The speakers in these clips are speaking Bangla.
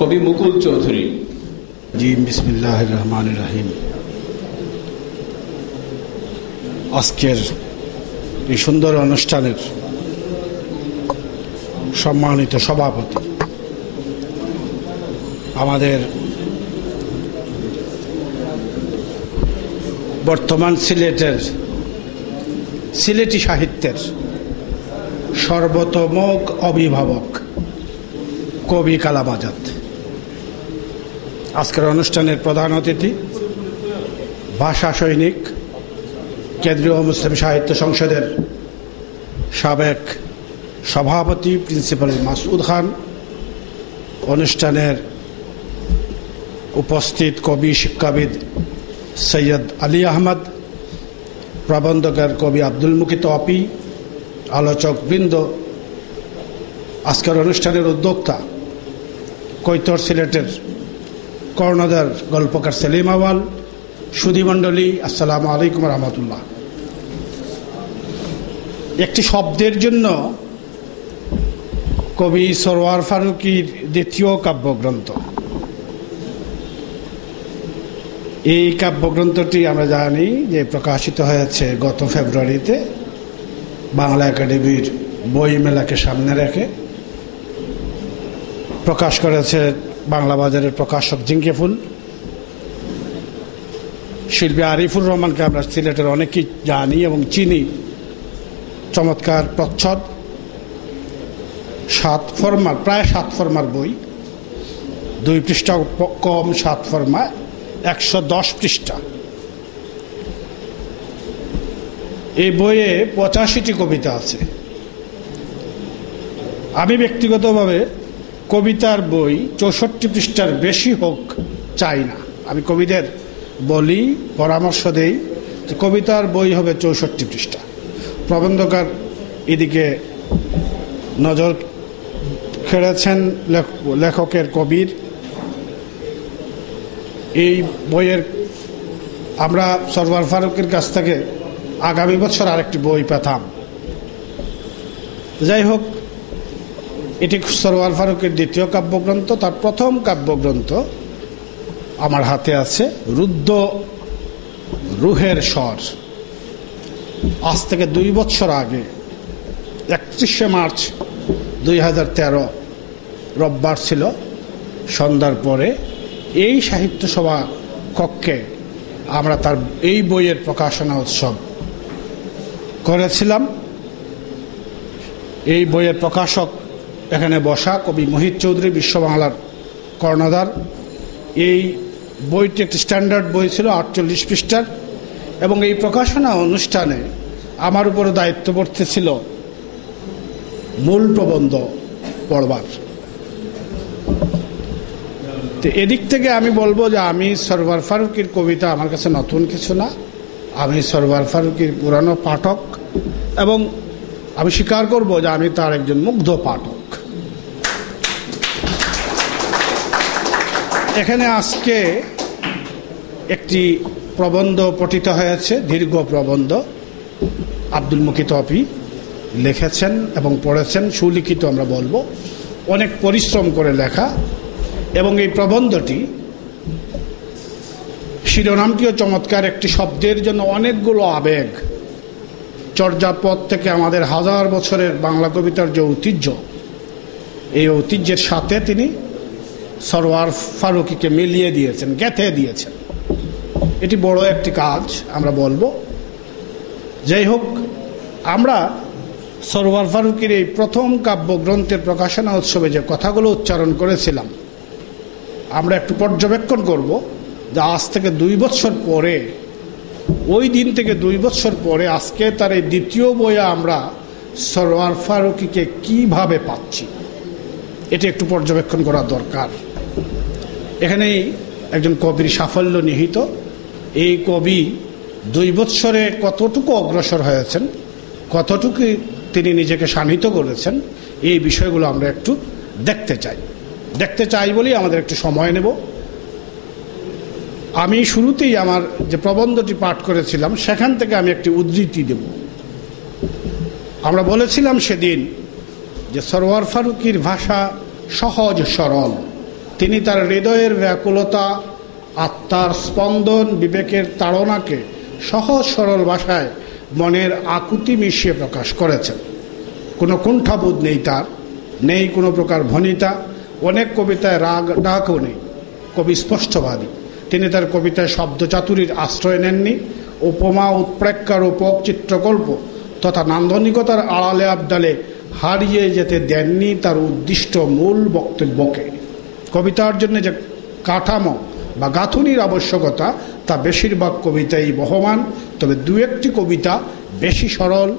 কবি মুকুল চৌধুরী। জি, বিসমিল্লাহির রহমানির রহিম। আজকের এই সুন্দর অনুষ্ঠানের সম্মানিত সভাপতি, আমাদের বর্তমান সিলেটি সাহিত্যের সর্বতোমুখ অভিভাবক কবি কালাম আজাদ, আজকের অনুষ্ঠানের প্রধান অতিথি ভাষা সৈনিক, কেন্দ্রীয় মুসলিম সাহিত্য সংসদের সাবেক সভাপতি প্রিন্সিপাল মাসুদ খান, অনুষ্ঠানের উপস্থিত কবি শিক্ষাবিদ সৈয়দ আলী আহমদ, প্রবন্ধকার কবি আব্দুল মুকিত অপি, আলোচক বৃন্দ, আজকের অনুষ্ঠানের উদ্যোক্তা কৈতর সিলেটের কর্ণধার গল্পকার সেলিম আওয়াল, সুধীমণ্ডলী, আসসালামু আলাইকুম রহমতুল্লাহ। একটি শব্দের জন্য কবি সরওয়ার ফারুকীর দ্বিতীয় কাব্যগ্রন্থ, এই কাব্যগ্রন্থটি আমরা জানি যে প্রকাশিত হয়েছে গত ফেব্রুয়ারিতে বাংলা একাডেমির বই মেলাকে সামনে রেখে। প্রকাশ করেছে বাংলা বাজারের প্রকাশক জিঙ্কেফুল। শিল্পী আরিফুর রহমানকে আমরা সিলেটের অনেকেই জানি এবং চিনি। চমৎকার প্রচ্ছদ, প্রায় 7 ফরমার বই, 2 পৃষ্ঠা কম, 7 ফরমা, 110 পৃষ্ঠা। এই বইয়ে 85টি কবিতা আছে। আমি ব্যক্তিগতভাবে কবিতার বই 64 পৃষ্ঠার বেশি হোক চাই না। আমি কবিদের বলি, পরামর্শ দেই যে কবিতার বই হবে 64 পৃষ্ঠা। প্রবন্ধকার এদিকে নজর খেড়েছেন লেখকের কবির। এই বইয়ের আমরা সরওয়ার ফারুকের কাছ থেকে আগামী বছর আরেকটি বই পেতাম। যাই হোক, এটি সরওয়ার ফারুকের দ্বিতীয় কাব্যগ্রন্থ। তার প্রথম কাব্যগ্রন্থ আমার হাতে আছে, রুদ্ধ রুহের স্বর। আজ থেকে 2 বছর আগে 31শে মার্চ 2013 রোববার ছিল, সন্ধ্যার পরে এই সাহিত্য সভা কক্ষে আমরা তার এই বইয়ের প্রকাশনা উৎসব করেছিলাম। এই বইয়ের প্রকাশক এখানে বসা কবি মোহিত চৌধুরী, বিশ্ব বাংলার কর্ণধার। এই বইটি একটি স্ট্যান্ডার্ড বই ছিল, 48 পৃষ্ঠার, এবং এই প্রকাশনা অনুষ্ঠানে আমার উপরে দায়িত্ব পড়তেছিল মূল প্রবন্ধ পড়বার। তো এদিক থেকে আমি বলবো যে আমি সরওয়ার ফারুকীর কবিতা আমার কাছে নতুন কিছু না। আমি সরওয়ার ফারুকীর পুরানো পাঠক এবং আমি স্বীকার করব যে আমি তার একজন মুগ্ধ পাঠক। এখানে আজকে একটি প্রবন্ধ পঠিত হয়েছে, দীর্ঘ প্রবন্ধ। আব্দুল মুকিত অপি লিখেছেন এবং পড়েছেন, সুলিখিত আমরা বলবো, অনেক পরিশ্রম করে লেখা। এবং এই প্রবন্ধটি শিরোনামটিও চমৎকার, একটি শব্দের জন্য অনেকগুলো আবেগ। চর্যাপদ থেকে আমাদের হাজার বছরের বাংলা কবিতার যে ঐতিহ্য, এই ঐতিহ্যের সাথে তিনি সরওয়ার ফারুকীকে মিলিয়ে দিয়েছেন, গেঁথে দিয়েছেন। এটি বড় একটি কাজ আমরা বলবো। যাই হোক, আমরা সরওয়ার ফারুকীর এই প্রথম কাব্যগ্রন্থের প্রকাশনা উৎসবে যে কথাগুলো উচ্চারণ করেছিলাম, আমরা একটু পর্যবেক্ষণ করব যে আজ থেকে 2 বছর পরে, ওই দিন থেকে 2 বছর পরে আজকে তার এই দ্বিতীয় বইয়ে আমরা সরওয়ার ফারুকীকে কিভাবে পাচ্ছি, এটি একটু পর্যবেক্ষণ করা দরকার। এখানেই একজন কবির সাফল্য নিহিত। এই কবি 2 বছরে কতটুকু অগ্রসর হয়েছেন, কতটুকু তিনি নিজেকে শানিত করেছেন, এই বিষয়গুলো আমরা একটু দেখতে চাই বলেই আমাদের একটু সময় নেব। আমি শুরুতেই আমার যে প্রবন্ধটি পাঠ করেছিলাম সেখান থেকে আমি একটি উদ্ধৃতি দেব। আমরা বলেছিলাম সেদিন যে সরওয়ার ফারুকীর ভাষা সহজ সরল, তিনি তার হৃদয়ের ব্যাকুলতা, আত্মার স্পন্দন, বিবেকের তাড়নাকে সহজ সরল ভাষায় মনের আকুতি মিশিয়ে প্রকাশ করেছেন। কোনো কুণ্ঠাবোধ নেই তার, নেই কোনো প্রকার ভনিতা, অনেক কবিতায় রাগ ডাকও নেই। কবি স্পষ্টবাদী। তিনি তার কবিতায় শব্দচাতুরীর আশ্রয় নেননি, উপমা, উৎপ্রেক্ষা, রূপক, চিত্রকল্প তথা নান্দনিকতার আড়ালে আবডালে হারিয়ে যেতে দেননি তার উদ্দিষ্ট মূল বক্তব্যকে। কবিতার জন্য যে কাঠামো বা গাঁথুনির আবশ্যকতা তা বেশিরভাগ কবিতাই বহমান, তবে দু একটি কবিতা বেশি সরল,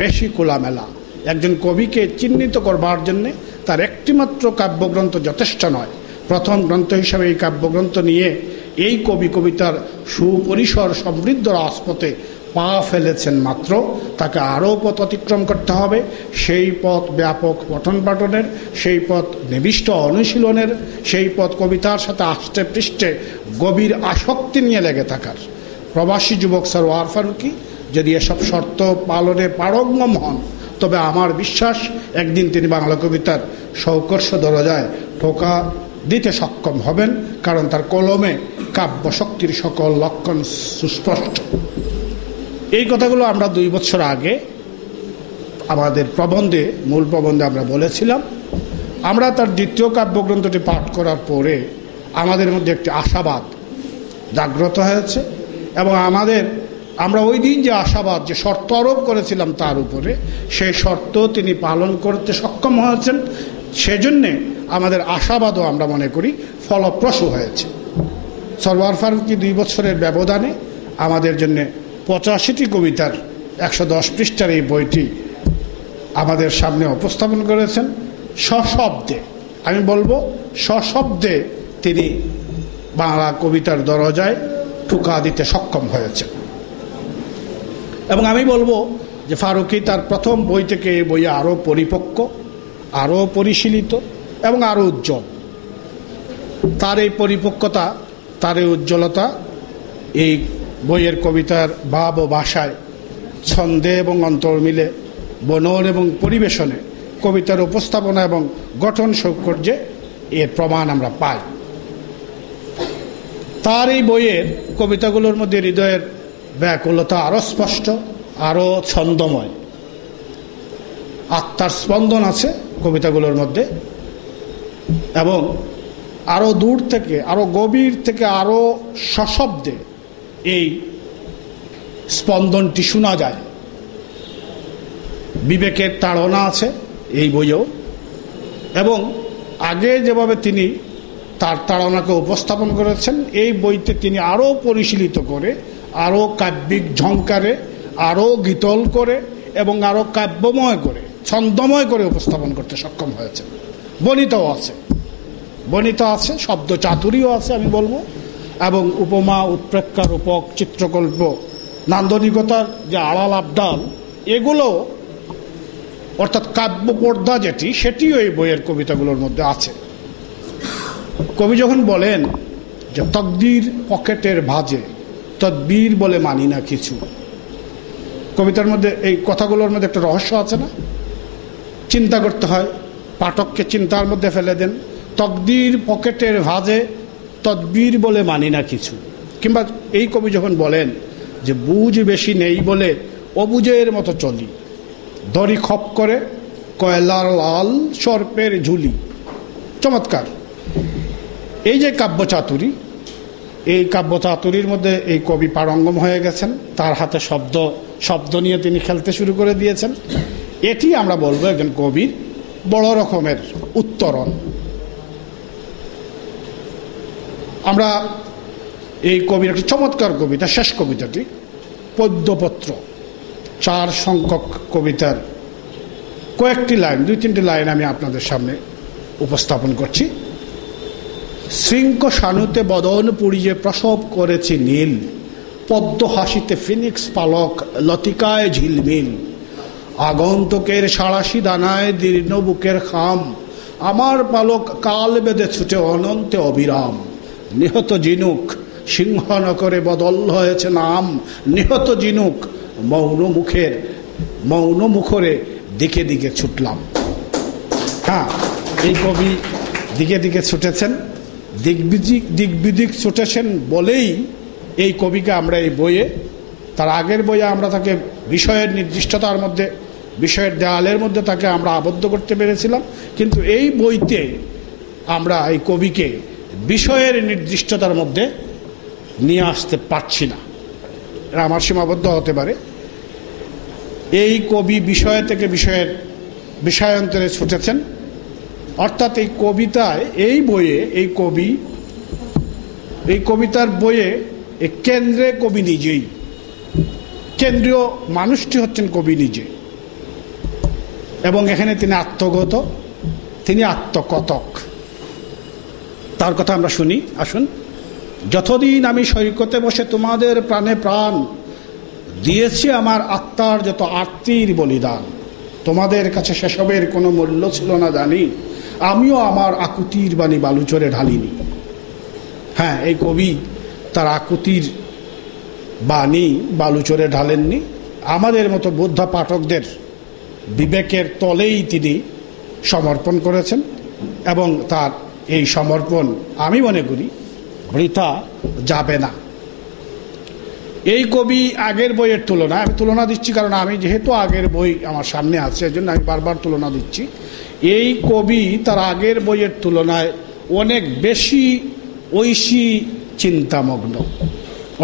বেশি খোলামেলা। একজন কবিকে চিহ্নিত করবার জন্যে তার একটিমাত্র কাব্যগ্রন্থ যথেষ্ট নয়। প্রথম গ্রন্থ হিসাবে এই কাব্যগ্রন্থ নিয়ে এই কবি কবিতার সুপরিসর সমৃদ্ধ রাজপথে পা ফেলেছেন মাত্র, তাকে আরও পথ অতিক্রম করতে হবে। সেই পথ ব্যাপক পঠন পাঠনের, সেই পথ নিবিষ্ট অনুশীলনের, সেই পথ কবিতার সাথে আষ্টে পৃষ্ঠে গভীর আসক্তি নিয়ে লেগে থাকার। প্রবাসী যুবক সরওয়ার ফারুকী যদি এসব শর্ত পালনে পারঙ্গম হন, তবে আমার বিশ্বাস একদিন তিনি বাংলা কবিতার সৌকর্ষ দরজায় ঠোকা দিতে সক্ষম হবেন, কারণ তার কলমে কাব্যশক্তির সকল লক্ষণ সুস্পষ্ট। এই কথাগুলো আমরা 2 বছর আগে আমাদের প্রবন্ধে, মূল প্রবন্ধে আমরা বলেছিলাম। আমরা তার দ্বিতীয় কাব্যগ্রন্থটি পাঠ করার পরে আমাদের মধ্যে একটি আশাবাদ জাগ্রত হয়েছে, এবং আমরা ওই দিন যে আশাবাদ, যে শর্ত আরোপ করেছিলাম তার উপরে, সেই শর্ত তিনি পালন করতে সক্ষম হয়েছেন। সেজন্যে আমাদের আশাবাদও আমরা মনে করি ফলপ্রসূ হয়েছে। সরওয়ার ফারুকী 2 বছরের ব্যবধানে আমাদের জন্য 85টি কবিতার 110 পৃষ্ঠার এই বইটি আমাদের সামনে উপস্থাপন করেছেন। সশব্দে, আমি বলবো সশব্দে তিনি বাংলা কবিতার দরজায় ঠুকা দিতে সক্ষম হয়েছেন। এবং আমি বলবো যে ফারুকী তার প্রথম বই থেকে এই বই আরও পরিপক্ক, আরও পরিশীলিত এবং আরও উজ্জ্বল। তার এই পরিপক্কতা, তার এই উজ্জ্বলতা এই বইয়ের কবিতার ভাব ও ভাষায়, ছন্দে এবং অন্তর মিলে, বনন এবং পরিবেশনে, কবিতার উপস্থাপনা এবং গঠন সৌকর্যে এর প্রমাণ আমরা পাই। তার এই বইয়ের কবিতাগুলোর মধ্যে হৃদয়ের ব্যাকুলতা আরও স্পষ্ট, আরও ছন্দময়। আত্মার স্পন্দন আছে কবিতাগুলোর মধ্যে, এবং আরও দূর থেকে, আরও গভীর থেকে, আরও সশব্দে এই স্পন্দনটি শোনা যায়। বিবেকের তাড়না আছে এই বইয়েও, এবং আগে যেভাবে তিনি তার তাড়নাকে উপস্থাপন করেছেন, এই বইতে তিনি আরও পরিশীলিত করে, আরও কাব্যিক ঝংকারে, আরও গীতল করে এবং আরও কাব্যময় করে, ছন্দময় করে উপস্থাপন করতে সক্ষম হয়েছে। বনিতাও আছে, বনিতা আছে, শব্দ চাতুরীও আছে আমি বলবো, এবং উপমা, উৎপ্রেক্ষা, রূপক, চিত্রকল্প, নান্দনিকতার যে আড়াল আবডাল, এগুলো অর্থাৎ কাব্য পর্দা যেটি, সেটিও এই বইয়ের কবিতাগুলোর মধ্যে আছে। কবি যখন বলেন যে তকদির পকেটের ভাজে, তদবীর বলে মানি না কিছু, কবিতার মধ্যে এই কথাগুলোর মধ্যে একটা রহস্য আছে না? চিন্তা করতে হয়, পাঠককে চিন্তার মধ্যে ফেলে দেন। তকদির পকেটের ভাজে, তদবীর বলে মানি না কিছু। কিংবা এই কবি যখন বলেন যে বুঝ বেশি নেই বলে অবুঝের মতো চলি, দড়ি খপ করে কয়লার লাল সর্পের ঝুলি। চমৎকার এই যে কাব্য চাতুরী, এই কাব্য চাতুরীর মধ্যে এই কবি পারঙ্গম হয়ে গেছেন। তার হাতে শব্দ নিয়ে তিনি খেলতে শুরু করে দিয়েছেন। এটি আমরা বলবো একজন কবির বড় রকমের উত্তরণ। আমরা এই কবির একটি চমৎকার কবিতা, শেষ কবিতাটি পদ্যপত্র, 4 সংখ্যক কবিতার কয়েকটি লাইন, 2-3টি লাইন আমি আপনাদের সামনে উপস্থাপন করছি। শৃঙ্খ শানুতে বদন পুড়িয়ে প্রসব করেছি নীল, পদ্ম হাসিতে ফিনিক্স পালক লতিকায় ঝিলমিল, আগন্তকের সাড়াশি দানায় দীর্ণ বুকের খাম, আমার পালক কাল বেঁধে ছুটে অনন্তে অবিরাম, নিহত জিনুক সিংহনগরে বদল হয়েছে নাম, নিহত জিনুক মৌন মুখরে দিকে দিকে ছুটলাম। হ্যাঁ, এই কবি দিকে দিকে ছুটেছেন দিক ছুটেছেন বলেই এই কবিকে আমরা এই বইয়ে, তার আগের বইয়ে আমরা তাকে বিষয়ের নির্দিষ্টতার মধ্যে, বিষয়ের দেয়ালের মধ্যে তাকে আমরা আবদ্ধ করতে পেরেছিলাম, কিন্তু এই বইতে আমরা এই কবিকে বিষয়ের নির্দিষ্টতার মধ্যে নিয়ে আসতে পারছি না। এটা আমার সীমাবদ্ধ হতে পারে। এই কবি বিষয় থেকে বিষয়ান্তরে ছুটেছেন, অর্থাৎ এই কবিতায়, এই বইয়ে, এই কবিতার বইয়ে এই কেন্দ্রে কবি নিজেই, কেন্দ্রীয় মানুষটি হচ্ছেন কবি নিজে, এবং এখানে তিনি আত্মগত, তিনি আত্মকথক। তার কথা আমরা শুনি। আসুন। যতদিন আমি সৈকতে বসে তোমাদের প্রাণে প্রাণ দিয়েছি আমার আত্মার যত আত্মীর বলিদান, তোমাদের কাছে সেসবের কোনো মূল্য ছিল না জানি, আমিও আমার আকুতির বাণী বালুচরে ঢালিনি। হ্যাঁ, এই কবি তার আকুতির বাণী বালুচরে ঢালেননি, আমাদের মতো বৌদ্ধ পাঠকদের বিবেকের তলেই তিনি সমর্পণ করেছেন, এবং তার এই সমর্পণ আমি মনে করি বৃথা যাবে না। এই কবি আগের বইয়ের তুলনায়, আমি তুলনা দিচ্ছি কারণ আমি যেহেতু আগের বই আমার সামনে আছে, এই জন্য আমি বারবার তুলনা দিচ্ছি। এই কবি তার আগের বইয়ের তুলনায় অনেক বেশি ঐশী চিন্তামগ্ন,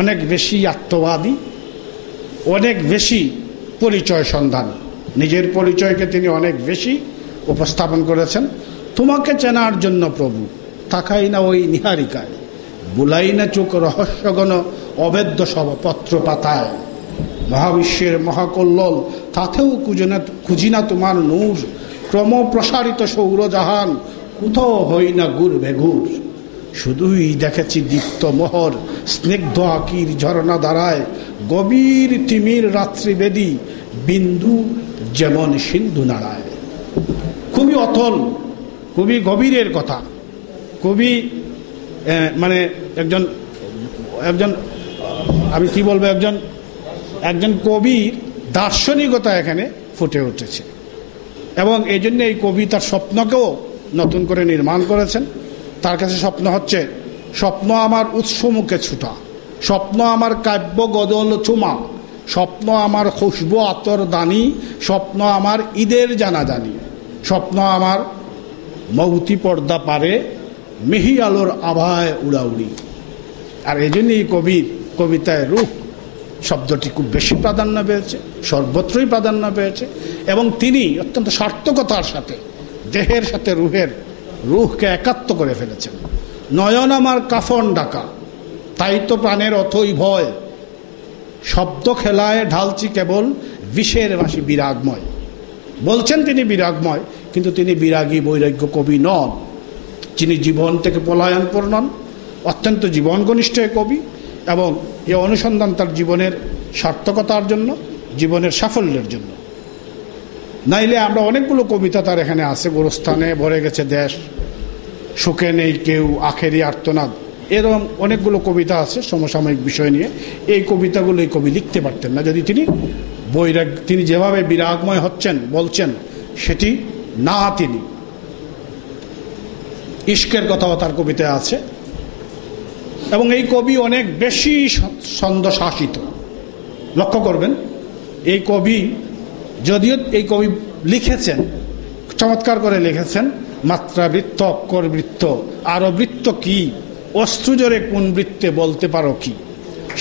অনেক বেশি আত্মবাদী, অনেক বেশি পরিচয় সন্ধান, নিজের পরিচয়কে তিনি অনেক বেশি উপস্থাপন করেছেন। তোমাকে চেনার জন্য প্রভু তাকাই না ওই নিহারিকায়, বুলাই না চোখ রহস্যগণ অবেদ্য সব পত্র পাতায়, মহাবিশ্বের মহাকল্লোল তাতেও খুঁজি না তোমার নূর, ক্রম প্রসারিত সৌরজাহান কোথাও হই না গুর বেগুর, শুধুই দেখেছি দীপ্ত মোহর স্নিগ্ধ আকির ঝরনা দ্বারায়, গভীর তিমির রাত্রিবেদী বিন্দু যেমন সিন্ধু নাড়ায়। খুবই অতল, খুবই গভীরের কথা। কবি মানে একজন আমি কি বলবো, একজন কবির দার্শনিকতা এখানে ফুটে উঠেছে, এবং এই জন্য এই কবি তার স্বপ্নকেও নতুন করে নির্মাণ করেছেন। তার কাছে স্বপ্ন হচ্ছে, স্বপ্ন আমার উৎসমুখে ছুটা, স্বপ্ন আমার কাব্য গজল চুমা, স্বপ্ন আমার খুশবু আতর দানি, স্বপ্ন আমার ঈদের জানাজানি, স্বপ্ন আমার মৌতি পর্দা পারে মিহি আলোর আভায় উড়াউড়ি। আর এই জন্যই কবিতায় রূহ শব্দটি খুব বেশি প্রাধান্য পেয়েছে, সর্বত্রই প্রাধান্য পেয়েছে, এবং তিনি অত্যন্ত সার্থকতার সাথে দেহের সাথে রুহকে একাত্ম করে ফেলেছেন। নয়ন আমার কাফন ডাকা, তাই তো প্রাণের অথই ভয়, শব্দ খেলায় ঢালছি কেবল বিষের বাসি বিরাগময়। বলছেন তিনি বিরাগময়, কিন্তু তিনি বিরাগী বৈরাগ্য কবি নন, যিনি জীবন থেকে পলায়নপর নন, অত্যন্ত জীবন ঘনিষ্ঠ কবি, এবং এ অনুসন্ধান তার জীবনের সার্থকতার জন্য, জীবনের সাফল্যের জন্য। নাইলে আমরা অনেকগুলো কবিতা তার এখানে আছে, গোরস্থানে ভরে গেছে দেশ, সুখে নেই কেউ, আখেরি আর্তনাদ, এরকম অনেকগুলো কবিতা আছে সমসাময়িক বিষয় নিয়ে। এই কবিতাগুলো এই কবি লিখতে পারতেন না যদি তিনি যেভাবে বিরাগময় হচ্ছেন বলছেন সেটি না। তিনি ইশকের কথাও তার কবিতায় আছে, এবং এই কবি অনেক বেশি ছন্দ শাসিত। লক্ষ্য করবেন, এই কবি যদিও এই কবি লিখেছেন, চমৎকার করে লিখেছেন, মাত্রা বৃত্ত, অক্ষর বৃত্ত, আরো বৃত্ত কি, অস্ত্রজরে কোন বৃত্তে বলতে পারো কি,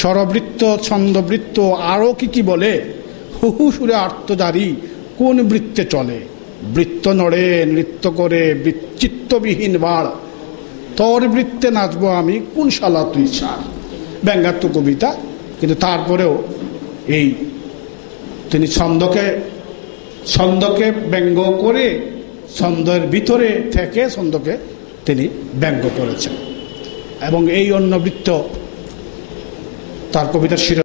স্বরবৃত্ত, ছন্দবৃত্ত, আরো কি বলে, হুহু সুরে আর্তজারি কোন বৃত্তে চলে, বৃত্ত নড়ে নৃত্য করে চিত্তবিহীন বাড়, তোর বৃত্তে নাচবো আমি কোন শালা তুই ছাড়। ব্যঙ্গাত্মক কবিতা, কিন্তু তারপরেও এই তিনি ছন্দকে ব্যঙ্গ করে, ছন্দের ভিতরে থেকে ছন্দকে তিনি ব্যঙ্গ করেছেন, এবং এই অন্য বৃত্ত তার কবিতার শিরোনাম।